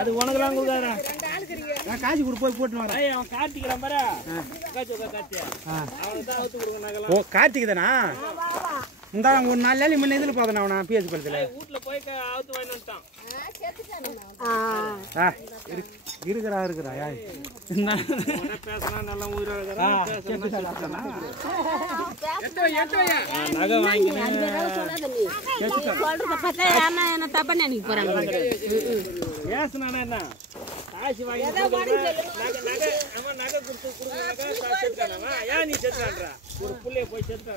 அது உனக்குலாம் கொடுக்காதா காசு கொடு போய் போட்டு வரேன் அவன் கார்த்திக்கிறான் பாரு ஓ கார்த்திக் தானா இந்த ஒரு 4 நாள் முன்ன இதில் பார்த்தேன் அவனா பிஎஸ் படத்தில் வீட்டில் போய் அவுத்து வாங்கிட்டான் இருக்கிறா பேசலாம் நல்லா நகை வாங்கினேன் பேசினானா என்ன காசு வாங்கி நகை கொடுத்து கொடுக்குறாங்க ஏன் நீ செத்துறான்றா ஒரு புள்ளைய போய் செத்துறான்